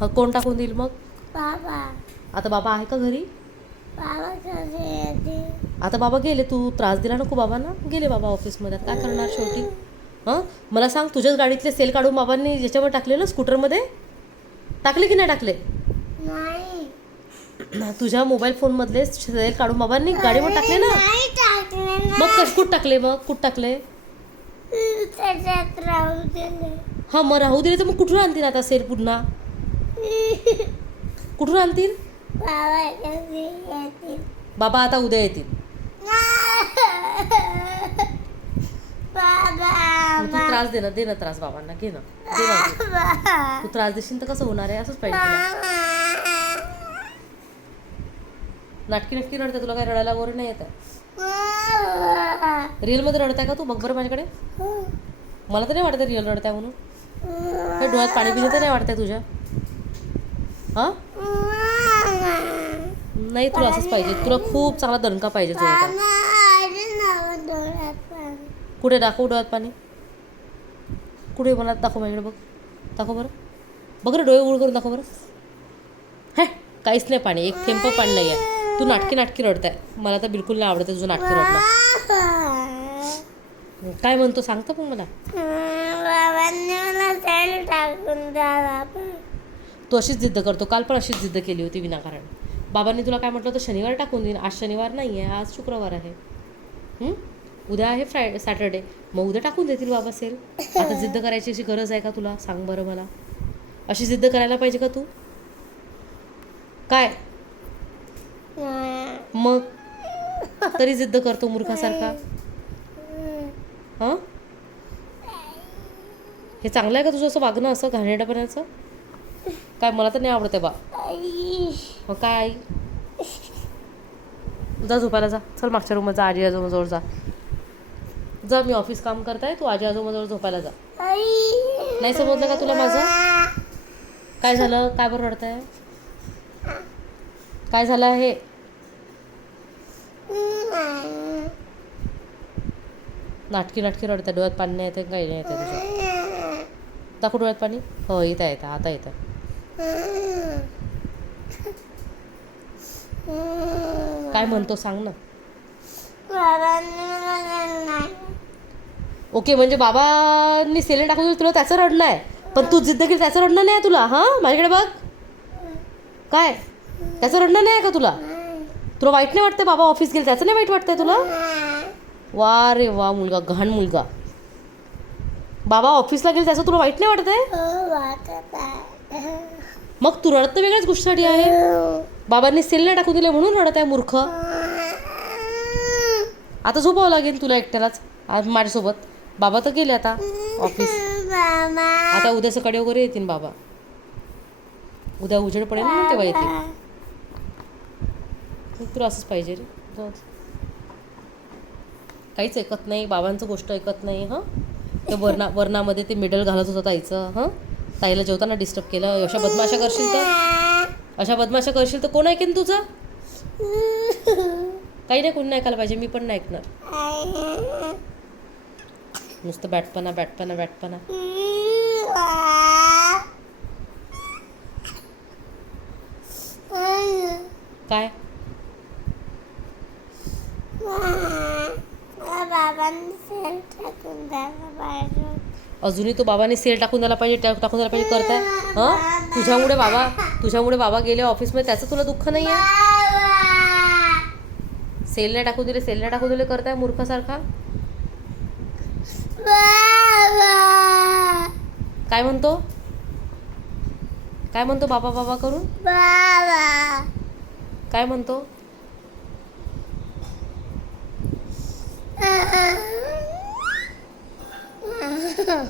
हा, कोण टाकून देईल मग? बाबा. आता बाबा आहे का घरी? बाबा कसे येते? आता बाबा गेले. तू त्रास दिला नको बाबांना. गेले बाबा ऑफिसमध्ये. आता काय करणार शेवटी? हां, मला सांग, तुझ्याच गाडीतले सेल काढून बाबांनी याच्यावर टाकले ना, स्कूटरमध्ये टाकले की नाही टाकले? नाही. तुझ्या मोबाईल फोनमधले सेल काढून बाबांनी गाडीवर टाकले ना. नाही टाकले ना. मग कुठं टाकले? मग कुठं टाकले? त्याच्यात राहू दिले. हां, मग राहू दिले तर मग कुठून आणतील आता सेल पुन्हा? कुठून आणतील? बाबा कसे येतील? बाबा आता उद्या येतील. बाबा. मग तू त्रास दे ना त्रास बाबांना. घे ना, दे ना. तू त्रास देशील तर कसं होणार आहे? असंच पाहिजे तुला. नाटकी रडते. तुला काय रडायला वगैरे नाही येत आहे? रिअलमध्ये रडताय का तू? बघ बरं माझ्याकडे. मला तर नाही वाटत रिअल रडताय म्हणून. हे डोळ्यात पाणी पिणे तर नाही वाटतंय तुझ्या? हां, नाही, तुला असंच पाहिजे. तुला खूप चांगला दणका पाहिजे जोरदार. कुठे दाखव डोळ्यात पाणी? कुठे? मला दाखव माझ्याकडे. बघ, दाखव बरं. बघ रे, डोळे उघड करून दाखव बरं. हे, काहीच नाही पाणी. एक थेंब पाणी नाही आहे. तू नाटकी रडताय. मला तर बिलकुल नाही आवडत तुझं नाटकी रडणं. काय म्हणतो सांगतो पण मला. तू अशीच जिद्द करतो. काल पण अशीच जिद्द केली होती विनाकारण. बाबांनी तुला काय म्हटलं होतं? शनिवार टाकून देईन. आज शनिवार नाही आहे, आज शुक्रवार आहे. उद्या आहे सॅटर्डे. मग उद्या टाकून देतील बाबा सेल. आता जिद्द करायची अशी गरज आहे का तुला? सांग बरं मला. अशी जिद्द करायला पाहिजे का तू? काय मग तरी जिद्द करतो मूर्खासारखा. हां, हे चांगलं आहे का तुझं असं वागणं, असं घाणेरडेपणाचं? काय, मला तर नाही आवडत आहे बा. मग काय आई? जा झोपायला जा. चल मागच्या रूममध्ये जा, आजी आजोबाजवळ जा. जा, मी ऑफिस काम करताय, तू आजी आजोबाजवळ झोपायला जा. नाही समजलं का तुला माझं? काय झालं? काय बरं रडताय? काय झालं आहे? नाटकी रडताय. डोळ्यात पाणी नाही येतं, काही नाही येतं तुझ्या. दाखव डोळ्यात पाणी. हो, येतं आता येतं. काय म्हणतो सांग ना. ओके, म्हणजे बाबांनी सेल टाकून तुला त्याचं रडणं आहे, पण तू जिद्द केली त्याचं रडणं नाही तुला? हां, माझ्याकडे बघ. काय, त्याचं रडणं नाही आहे का तुला? तुला वाईट नाही वाटतंय बाबा ऑफिस गेले त्याचं नाही वाईट वाटतंय तुला? वा रे वा, मुलगा, घाण मुलगा. बाबा ऑफिसला गेले त्याचं तुला वाईट नाही वाटत आहे? मग तू रडत तर वेगळ्याच गोष्टीसाठी आहे. बाबांनी सेल नाही टाकून दिले म्हणून रडत आहे मूर्ख. आता झोपावं लागेल तुला एकट्यालाच आज माझ्यासोबत. बाबा तर गेले आता ऑफिस. आता उद्या सकाळी वगैरे येतील बाबा. उद्या उजेड पडेल ना तेव्हा येतील. तुला असंच पाहिजे रे. काहीच ऐकत नाही, बाबांचं गोष्ट ऐकत नाही. हां, ते वर्णामध्ये ते मेडल घालत होतं ताईचं. हां, ताईला जेवताना डिस्टर्ब केलं. अशा बदमाशा करशील तर कोण ऐकेन तुझं? काही नाही, कोणी नाही ऐकायला पाहिजे. मी पण नाही ऐकणार. नुसतं बॅटपणा. काय? अजूनही तो बाबाने सेल टाकून द्यायला पाहिजे करताय. हां, तुझ्यामुळे बाबा गेले ऑफिसमध्ये, त्याचं तुला दुःख नाही आहे? सेल नाही टाकून दिले करताय मूर्खासारखा. काय म्हणतो बाबा करून? काय म्हणतो?